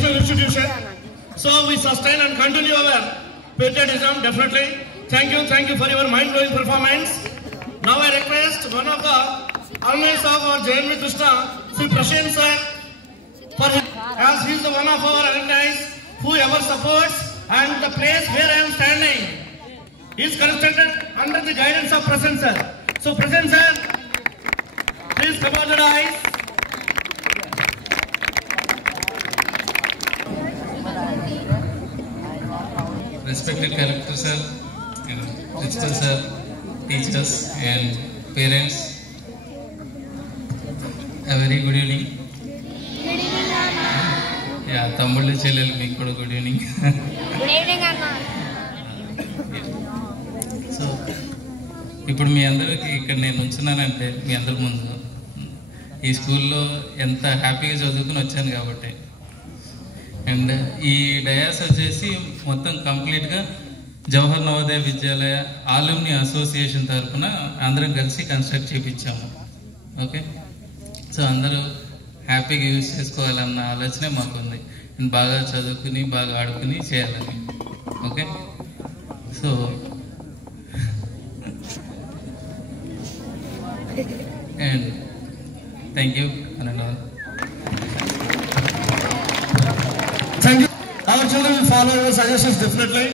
educational institution. So we sustain and continue our patriotism, definitely. Thank you for your mind-blowing performance. Now I request one of the alumni of our JNV Krishna, Sri Prashant sir, as he is the one of our alumni who ever supports, and the place where I am standing is constructed under the guidance of Prashant sir. So Prashant sir, please come on the dais. Respected collector sir, principal sir, teachers and parents, a very good evening. Good evening, Anna. Yeah, Tamil children, make good evening. Good evening, Anna. So, ఇప్పుడు మీ అందరికి ఇక్కడ నేను ఉంచున్నానంటే మీ అందరి ముందు ఈ స్కూల్లో ఎంత హ్యాపీగా చదువుకుని వచ్చాను కాబట్టి. అండ్ ఈ డయాస్ వచ్చేసి మొత్తం కంప్లీట్గా జవహర్ నవోదయ విద్యాలయ ఆలుమ్ని అసోసియేషన్ తరఫున అందరం కలిసి కన్స్ట్రక్ట్ చేయించాము. ఓకే, సో అందరూ హ్యాపీగా యూజ్ చేసుకోవాలన్న ఆలోచనే మాకుంది. అండ్ బాగా చదువుకుని బాగా ఆడుకుని చేయాలని. Okay, so and thank you and all. Thank you. Our children will follow your suggestions definitely.